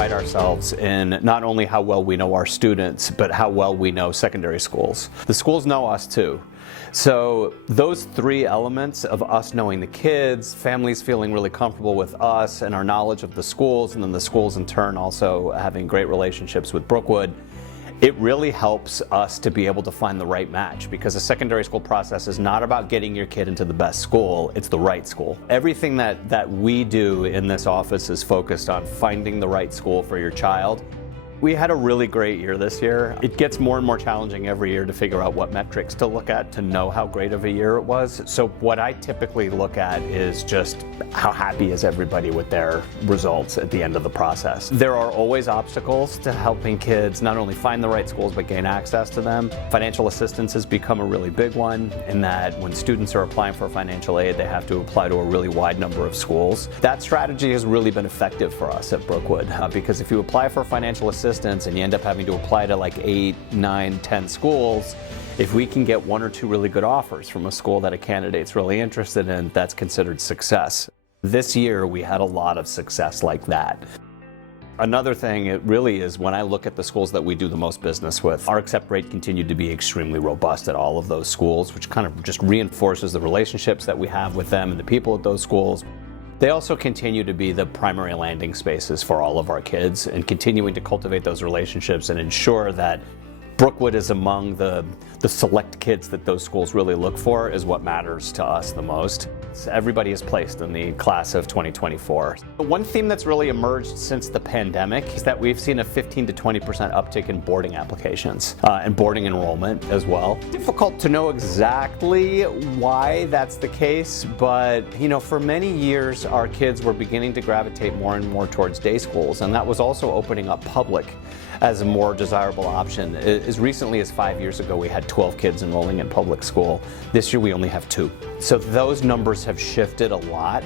pride ourselves in not only how well we know our students, but how well we know secondary schools. The schools know us too. So those three elements of us knowing the kids, families feeling really comfortable with us and our knowledge of the schools, and then the schools in turn also having great relationships with Brookwood, it really helps us to be able to find the right match, because a secondary school process is not about getting your kid into the best school, it's the right school. Everything that we do in this office is focused on finding the right school for your child. We had a really great year this year. It gets more and more challenging every year to figure out what metrics to look at to know how great of a year it was. So what I typically look at is just how happy is everybody with their results at the end of the process. There are always obstacles to helping kids not only find the right schools but gain access to them. Financial assistance has become a really big one, in that when students are applying for financial aid, they have to apply to a really wide number of schools. That strategy has really been effective for us at Brookwood, because if you apply for financial assistance and you end up having to apply to like 8, 9, 10 schools, if we can get 1 or 2 really good offers from a school that a candidate's really interested in, that's considered success. This year we had a lot of success like that. Another thing, it really is, when I look at the schools that we do the most business with, our accept rate continued to be extremely robust at all of those schools, which kind of just reinforces the relationships that we have with them and the people at those schools. They also continue to be the primary landing spaces for all of our kids, and continuing to cultivate those relationships and ensure that Brookwood is among the select kids that those schools really look for is what matters to us the most. Everybody is placed in the class of 2024. One theme that's really emerged since the pandemic is that we've seen a 15 to 20% uptick in boarding applications and boarding enrollment as well. Difficult to know exactly why that's the case, but for many years our kids were beginning to gravitate more and more towards day schools, and that was also opening up public as a more desirable option. As recently as 5 years ago, we had 12 kids enrolling in public school. This year we only have 2. So those numbers have shifted a lot.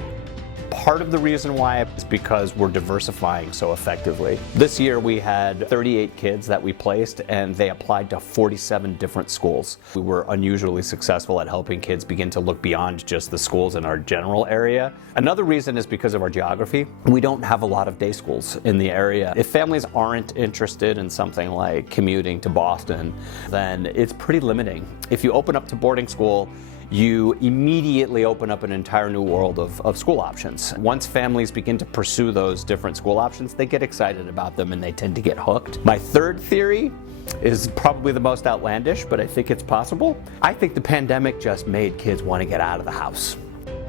Part of the reason why is because we're diversifying so effectively. This year we had 38 kids that we placed, and they applied to 47 different schools. We were unusually successful at helping kids begin to look beyond just the schools in our general area. Another reason is because of our geography. We don't have a lot of day schools in the area. If families aren't interested in something like commuting to Boston, then it's pretty limiting. If you open up to boarding school, you immediately open up an entire new world of school options. Once families begin to pursue those different school options, they get excited about them and they tend to get hooked. My third theory is probably the most outlandish, but I think it's possible. I think the pandemic just made kids want to get out of the house.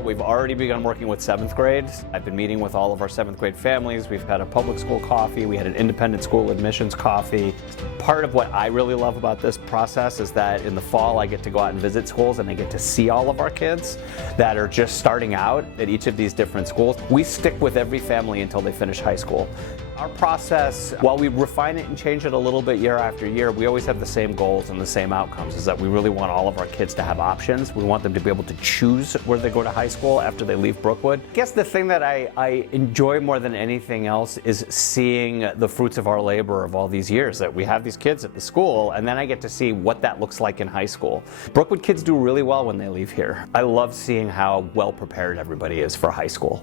We've already begun working with 7th grade. I've been meeting with all of our 7th grade families. We've had a public school coffee. We had an independent school admissions coffee. Part of what I really love about this process is that in the fall I get to go out and visit schools, and I get to see all of our kids that are just starting out at each of these different schools. We stick with every family until they finish high school. Our process, while we refine it and change it a little bit year after year, we always have the same goals and the same outcomes, is that we really want all of our kids to have options. We want them to be able to choose where they go to high school after they leave Brookwood. I guess the thing that I enjoy more than anything else is seeing the fruits of our labor of all these years, that we have these kids at the school, and then I get to see what that looks like in high school. Brookwood kids do really well when they leave here. I love seeing how well prepared everybody is for high school.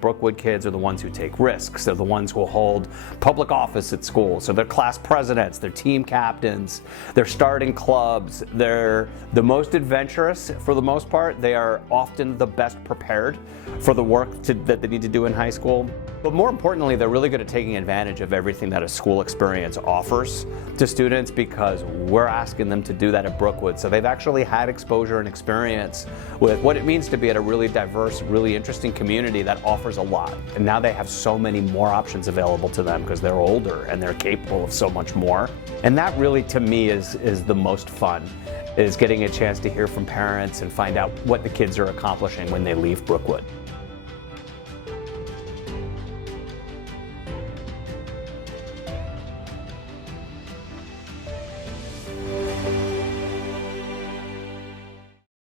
Brookwood kids are the ones who take risks. They're the ones who hold public office at school. So they're class presidents, they're team captains, they're starting clubs. They're the most adventurous for the most part. They are often the best prepared for the work that they need to do in high school. But more importantly, they're really good at taking advantage of everything that a school experience offers to students, because we're asking them to do that at Brookwood. So they've actually had exposure and experience with what it means to be at a really diverse, really interesting community that offers a lot. And now they have so many more options available to them because they're older and they're capable of so much more. And that really, to me, is the most fun, is getting a chance to hear from parents and find out what the kids are accomplishing when they leave Brookwood.